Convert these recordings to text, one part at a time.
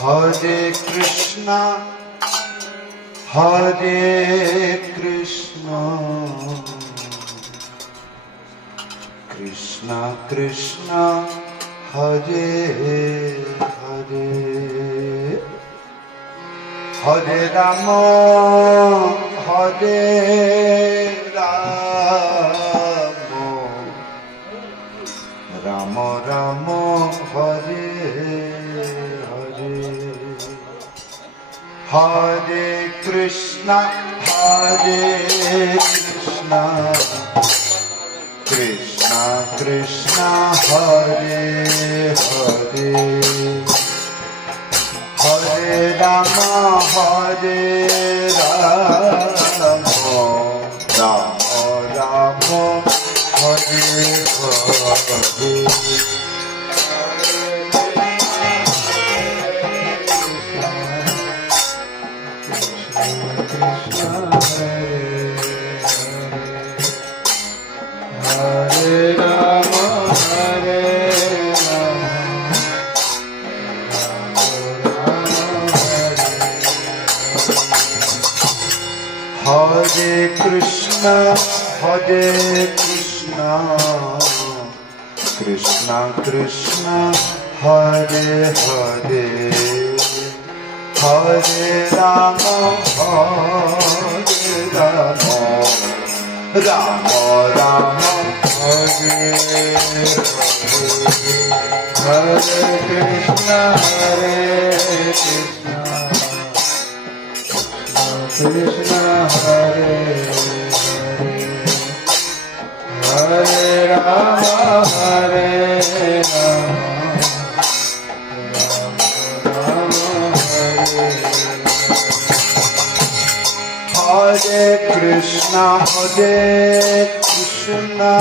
Hare Krishna, Hare Krishna, Krishna Krishna, Hare Hare, Hare Rama, Hare Rama, Rama Rama, Hare Hare Krishna, Hare Krishna, Krishna Krishna, Hare Hare, Hare Rama, Hare Rama, Rama Rama, Hare Hare. Hare Krishna, Hare Krishna, Krishna Krishna, Hare Hare, Hare Rama, Hare Rama, Rama Rama, Hare Hare, Hare Krishna, Hare Krishna, Krishna Hare Hare, Hare Rama, Hare Rama, Rama Hare. Hare Krishna, Hare Krishna,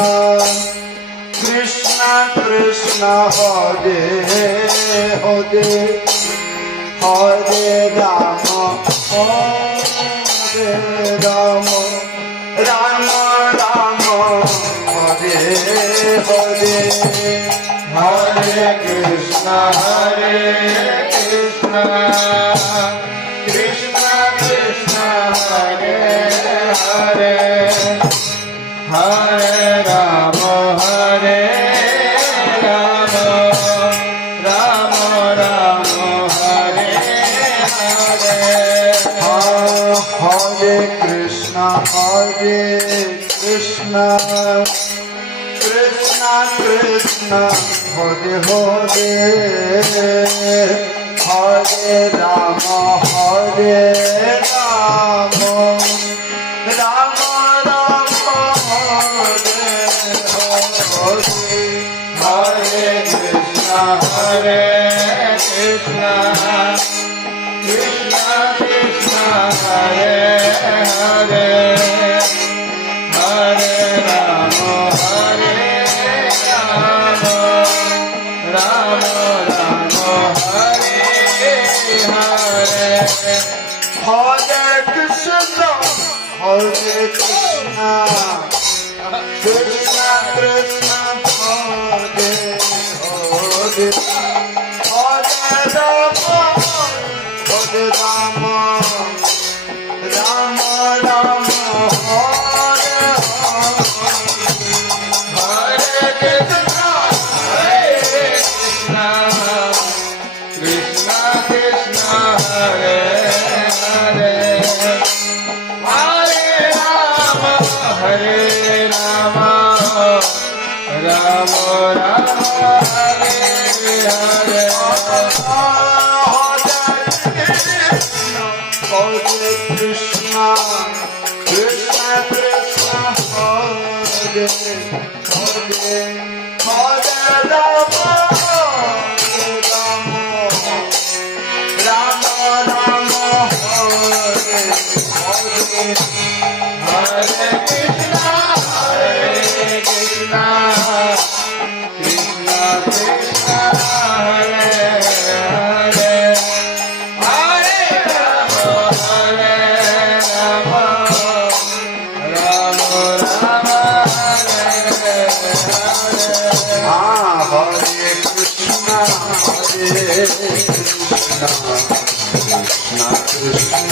Krishna Krishna, Hare Hare, Hare Rama, Hare Rama, Rama Rama, Hare Hare, Hare Krishna, Hare Krishna, Krishna Krishna, Hare Hare, Hare Rama, Hare Rama, Rama Rama, Hare Hare. Hare Krishna, Hare Krishna, Krishna Krishna, Hare Hare, Hare Rama, Hare Rama, Rama Rama, Hare Hare, Hare Krishna, Hare Krishna, Krishna Krishna, Hare Hare, Hare Rama, Hare Rama, Rama Rama, Hare Hare. Hare Krishna, Hare Krishna, Krishna Krishna, Hare Hare, Hare Rama, Hare Rama, Rama Rama, Hare Hare, Hare Krishna, Hare Krishna, Krishna Krishna, Hare Hare, Hare Rama, Hare Rama, Rama Rama, Hare Hare, Hare Krishna, Krishna Krishna, Hare Hare, Hare Rama, Hare Rama, Rama Rama, Hare Hare, Hare Krishna, Hare Krishna, Krishna Krishna, Hare Hare, Hare Rama, Hare Rama, Rama Rama, Hare Hare. Hare Krishna, Hare Krishna, Krishna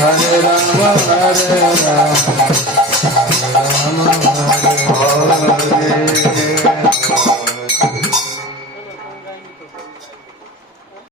Hare Rama, Rama